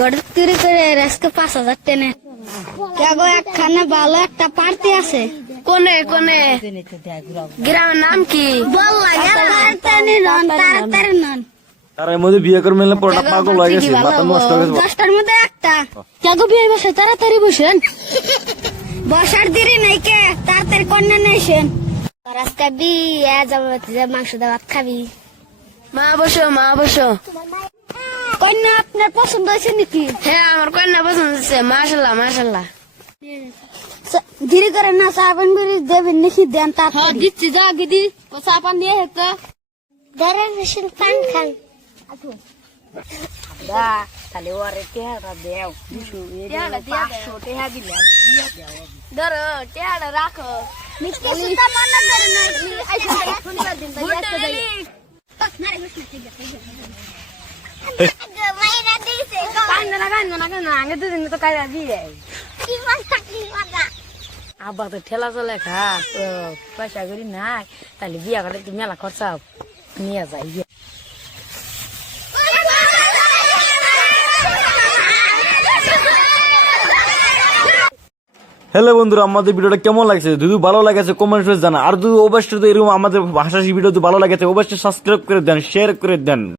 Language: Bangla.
গড় চুরি করে আজকে 5,000 টেনে কেগো একখানে ভালো একটা পার্টি আছে। কোনে কোনে গ্রামের নাম কি? বল লাগে তাড়াতাড়ি নন তার মধ্যে বিয়ে করে মেলে পুরোটা পাগল হয়ে গেছে, মাথা নষ্ট হয়ে গেছে। 10টার মধ্যে একটা কেগো বিয়ে বসে তাড়াতাড়ি বসেন। বসার দেরি নাই কে, তাড়াতাড়ি কন্যা নেছেন। তোর আজকে বিয়ে যাবে, মাংস ভাত খাবি। মা বসো মা বসো। কন্যা আপনার পছন্দ হয়েছে নাকি? হ্যাঁ আমার কন্যা পছন্দ হচ্ছে, মাশাল্লাহ মাশাল্লাহ। ধীরে করে না চাপান বিড়ি দেবেন নাকি দেন তা দিচ্ছি যা গিদি চা পান দিয়ে হেতো ধরেন মেশিন পান খান। তাহলে ওরে টেহাটা দেও টেহাটা দিয়ে 500 টেহা দিলাম ধরো টেহাটা রাখো। কিছুটা মনে করে না শনিবার দিন মাইরা দিছে কান্দনা আগে দুদিন তো কাজা দিয়ে কি মান থাকলি বাবা। আব্বা তো ঠেলা চলে খা পয়সা করি নাই, তাহলে বিয়া করে তুমি মেলা খরচা নিয়ে যাই। হ্যালো বন্ধুরা, আমাদের ভিডিওটা কেমন লাগছে? যদি ভালো লাগেছে কমেন্ট করে জানা, আর যদি অবশ্যই এরকম আমাদের ভাষা ভিডিও ভালো লাগেছে অবশ্যই সাবস্ক্রাইব করে দেন, শেয়ার করে দেন।